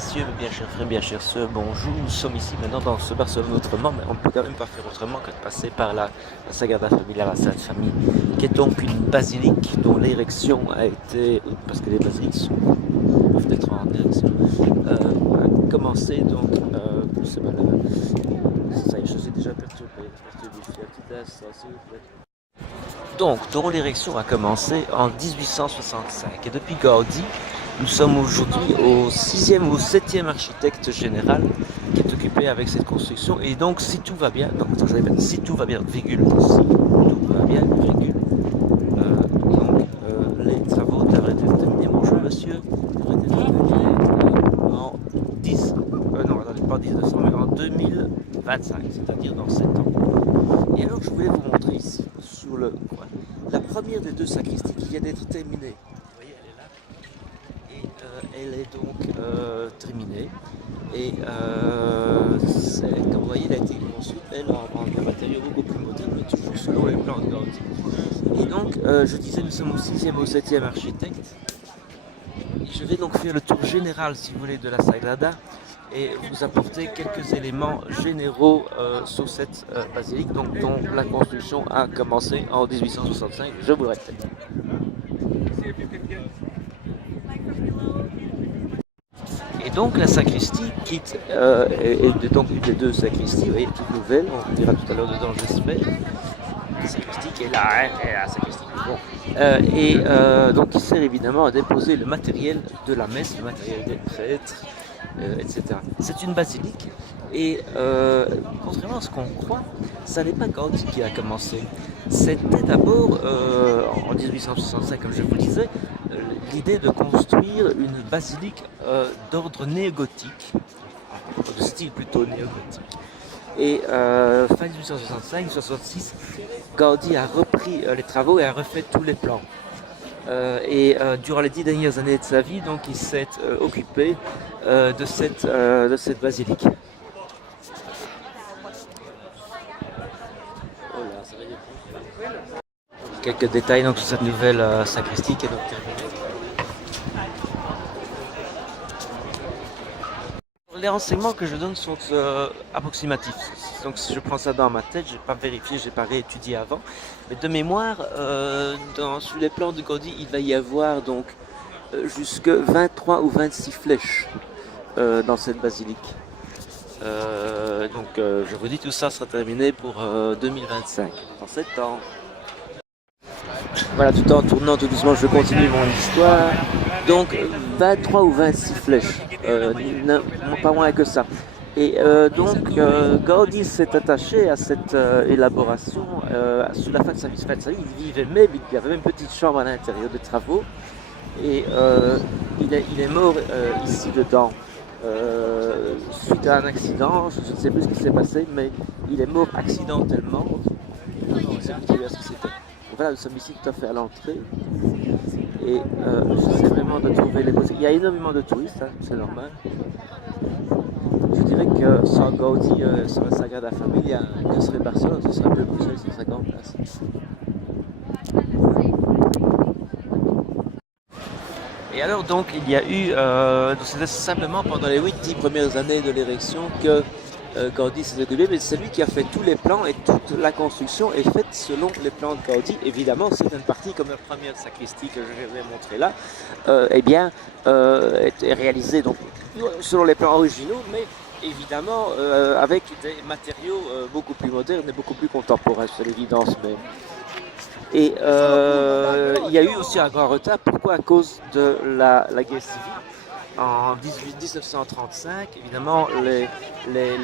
messieurs, bien chers frères, bien chères sœurs, bonjour. Nous sommes ici maintenant dans ce Barcelone autrement, mais on ne peut quand même pas faire autrement que de passer par la Sagrada Familia, la Sainte Famille, qui est donc une basilique dont l'érection a été, parce que les basiliques peuvent être en érection, a commencé donc, c'est pas ça y est, je suis déjà perturbé, petit instant, s'il vous plaît. Donc, dont l'érection a commencé en 1865. Et depuis Gaudi, nous sommes aujourd'hui au 6e ou 7e architecte général qui est occupé avec cette construction. Et donc, si tout va bien, donc, si tout va bien, virgule, si tout va bien, virgule, les travaux devraient être terminés, bonjour monsieur, devraient être terminés en 10, non, attendez, pas 1900, mais en 2025, c'est-à-dire dans 7 ans. Et alors, je voulais vous montrer ici, sur la première des deux sacristies qui vient d'être terminée. Vous voyez, elle est là. Et elle est donc terminée. Et comme vous voyez, elle a été construite, elle, en matériaux beaucoup plus modernes, mais toujours selon les plans de Gaudi. Et donc, je disais, nous sommes au 6e ou 7e architecte. Et je vais donc faire le tour général, si vous voulez, de la Sagrada et vous apporter quelques éléments généraux sur cette basilique dont la construction a commencé en 1865, je vous le répète. Et donc la sacristie quitte, est donc une des deux sacristies, vous voyez, toute nouvelle, on dira tout à l'heure dedans, j'espère. La sacristie qui est là, hein, la sacristie. Bon. Donc il sert évidemment à déposer le matériel de la messe, le matériel des prêtres, etc. C'est une basilique et contrairement à ce qu'on croit, ça n'est pas Gaudi qui a commencé. C'était d'abord en 1865, comme je vous le disais, l'idée de construire une basilique d'ordre néogothique, de style plutôt néogothique. Et fin 1865-66, Gaudi a repris les travaux et a refait tous les plans. Durant les 10 dernières années de sa vie, donc, il s'est occupé de cette basilique. Voilà, ça va quelques détails donc, sur cette nouvelle sacristie qui est donc terminée. Les renseignements que je donne sont approximatifs. Donc si je prends ça dans ma tête, je n'ai pas vérifié, je n'ai pas réétudié avant. Mais de mémoire, sur les plans de Gaudi, il va y avoir donc jusque 23 ou 26 flèches dans cette basilique. Je vous dis, tout ça sera terminé pour 2025, dans 7 ans. Voilà, tout en tournant tout doucement, je continue mon histoire. Donc 23 ou 26 flèches, pas moins que ça. Et Gaudi s'est attaché à cette élaboration sous la fin de sa vie. Il vivait même, il y avait même une petite chambre à l'intérieur des travaux. Et il est mort ici dedans suite à un accident. Je ne sais plus ce qui s'est passé, mais il est mort accidentellement. Voilà, nous sommes ici tout à fait à l'entrée. Et j'essaie vraiment de trouver les boutiques. Il y a énormément de touristes, hein, c'est normal. Je dirais que sans Gaudi, sur la Sagrada Familia, que serait Barcelone, ce serait un peu Bruxelles, ce serait grande place. Et alors donc il y a eu, c'était simplement pendant les 8-10 premières années de l'érection que Gaudi s'est occupé, mais c'est lui qui a fait tous les plans et toute la construction est faite selon les plans de Gaudi. Évidemment, certaines parties, comme la première sacristie que je vais montrer là, est réalisée donc, selon les plans originaux, mais évidemment avec des matériaux beaucoup plus modernes et beaucoup plus contemporains, c'est l'évidence même. Et il y a eu aussi un grand retard, pourquoi? À cause de la guerre civile. En 1935, évidemment, les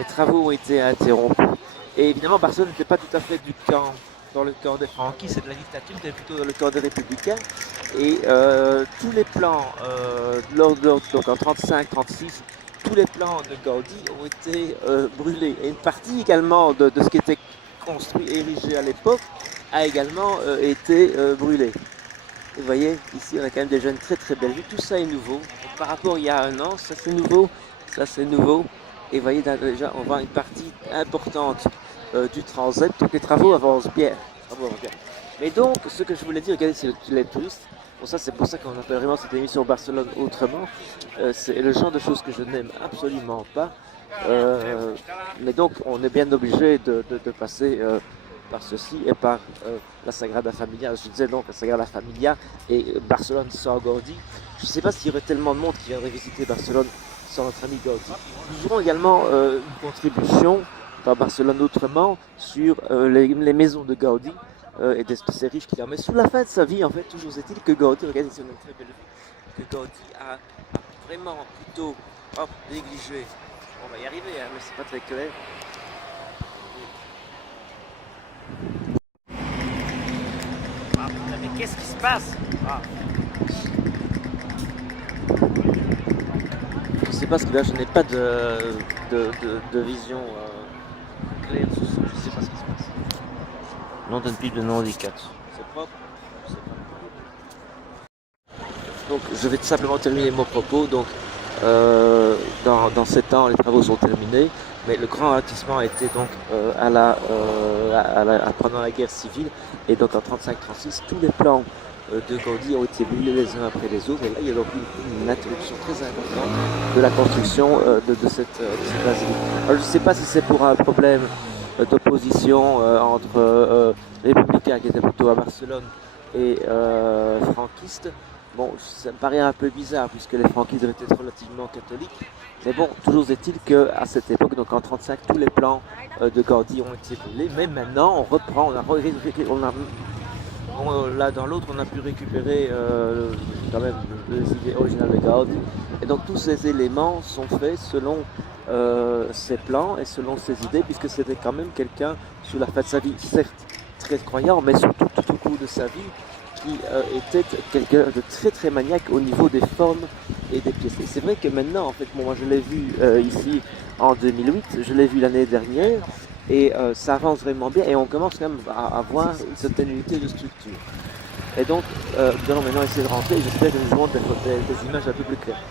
travaux ont été interrompus. Et évidemment, Barcelone n'était pas tout à fait dans le camp des franquistes et de la dictature, c'était plutôt dans le camp des républicains. Et tous les plans, donc en 35-36, tous les plans de Gaudi ont été brûlés. Et une partie également de ce qui était construit et érigé à l'époque a également été brûlée. Vous voyez, ici on a quand même des jeunes très très belles vues, tout ça est nouveau. Donc, par rapport à il y a un an, ça c'est nouveau, ça c'est nouveau. Et vous voyez déjà, on voit une partie importante du transept, donc les travaux avancent bien. Mais donc, ce que je voulais dire, regardez, c'est les touristes. Bon, ça, c'est pour ça qu'on appelle vraiment cette émission Barcelone autrement. C'est le genre de choses que je n'aime absolument pas. Mais donc, on est bien obligé de passer par ceci et par la Sagrada Familia. Je disais donc la Sagrada Familia et Barcelone sans Gaudi. Je ne sais pas s'il y aurait tellement de monde qui viendrait visiter Barcelone sans notre ami Gaudi. Nous aurons également une contribution dans Barcelone autrement sur les maisons de Gaudi et des ces riches qu'il a. Mais sous la fin de sa vie, en fait, toujours est-il que Gaudi, regardez, c'est une très belle vie, que Gaudi a vraiment plutôt négligé. On va y arriver, hein, mais c'est pas très clair. Ah, mais qu'est-ce qui se passe? Je sais pas ce que là, je n'ai pas de vision claire sur ça. Je sais pas ce qui se passe. Nom d'une pipe de non-handicap. C'est propre? Je sais pas. Donc, je vais tout simplement terminer mon propos. Donc, dans 7 ans, les travaux sont terminés, mais le grand ralentissement a été donc pendant la guerre civile, et donc en 35-36, tous les plans de Gaudi ont été brûlés les uns après les autres, et là il y a donc une interruption très importante de la construction de cette basilique. Alors je ne sais pas si c'est pour un problème d'opposition entre républicains qui étaient plutôt à Barcelone et franquistes. Bon, ça me paraît un peu bizarre puisque les franquistes devaient être relativement catholiques. Mais bon, toujours est-il qu'à cette époque, donc en 1935, tous les plans de Gaudi ont été brûlés. Mais maintenant, on reprend, l'un dans l'autre, on a pu récupérer quand même les idées originales de Gaudi. Et donc tous ces éléments sont faits selon ses plans et selon ses idées, puisque c'était quand même quelqu'un, sous la fin de sa vie, certes très croyant, mais surtout tout au cours de sa vie, qui était quelqu'un de très très maniaque au niveau des formes et des pièces. Et c'est vrai que maintenant, en fait, moi je l'ai vu ici en 2008, je l'ai vu l'année dernière, et ça avance vraiment bien, et on commence quand même à avoir une certaine unité de structure. Et donc, nous allons maintenant essayer de rentrer, et j'espère que nous aurons des images un peu plus claires.